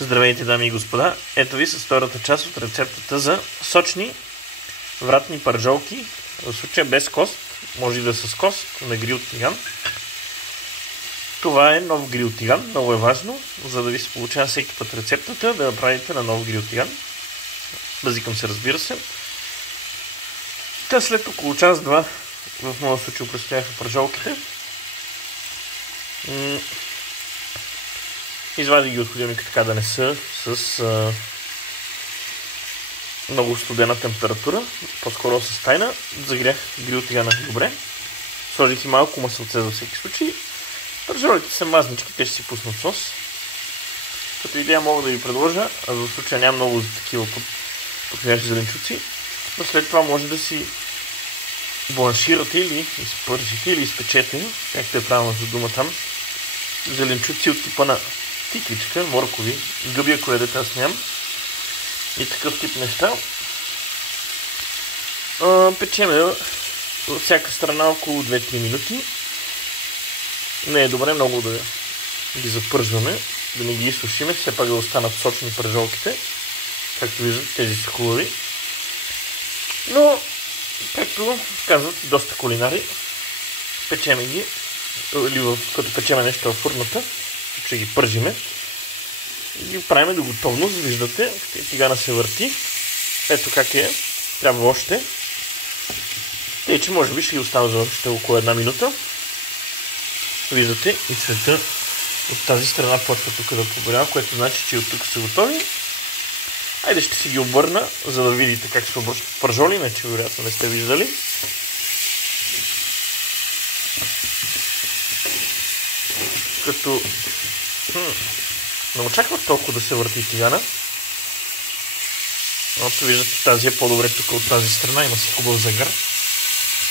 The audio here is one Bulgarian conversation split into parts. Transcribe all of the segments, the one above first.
Здравейте, дами и господа! Ето ви с втората част от рецептата за сочни вратни пържолки. В случая без кост, може и да с кост, на грил тиган. Това е нов грил тиган, много е важно, за да ви се получава всеки път рецептата, да я правите на нов грил тиган. Базикам се, разбира се. Та след около час-два, в моя случай предстояха пържолките. Извадих ги от хладилника, така да не са с много студена температура, по-скоро с тайна. Загрях грил тигана добре. Сложих и малко масълце за всеки случай. Пържолите са мазнички, те ще си пуснат сос. Като идея мога да ви предложа, а за случая нямам много за такива подходящи зеленчуци, но след това може да си бланширате или изпържите или изпечете, както е правилната дума там, зеленчуци от типа на тиквичка, моркови, гъби, ако ядете, аз нямам, и такъв тип неща. Печеме от всяка страна около 2-3 минути. Не е добре много да ги запържваме, да не ги изсушиме, все пак да останат сочни пържолките. Както виждате, тези са хубави. Но, както казват доста кулинари, печеме ги, или като печеме нещо в фурната, че ги пържиме, и ги правим до готовност. Виждате, тигана се върти. Ето как е, трябва още. Тъй, че може би ще ги остава за още около една минута. Виждате, и цвета от тази страна почва тук да погорява, което значи, че от тук са готови. Айде ще си ги обърна, за да видите как се обръщат пържоли, иначе вероятно не сте виждали. Като не очаквах толкова да се върти тигана. Но виждате, тази е по-добре тук от тази страна, има си хубав загар.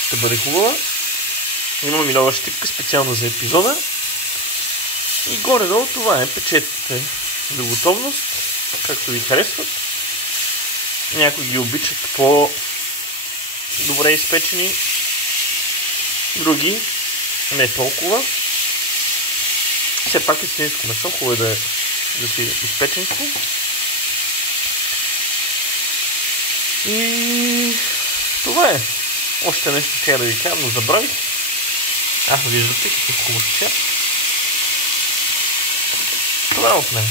Ще бъде хубава. Имам и нова щипка специално за епизода. И горе-долу това е. Печете до готовност, както ви харесват. Някои ги обичат по-добре изпечени, други не толкова. Все пак е свинско месо, хубаво е да си изпеченко. И това е. Още нещо ще да ви кажа, но забравих. Виждате какъв хубав цвят. Това е от мен.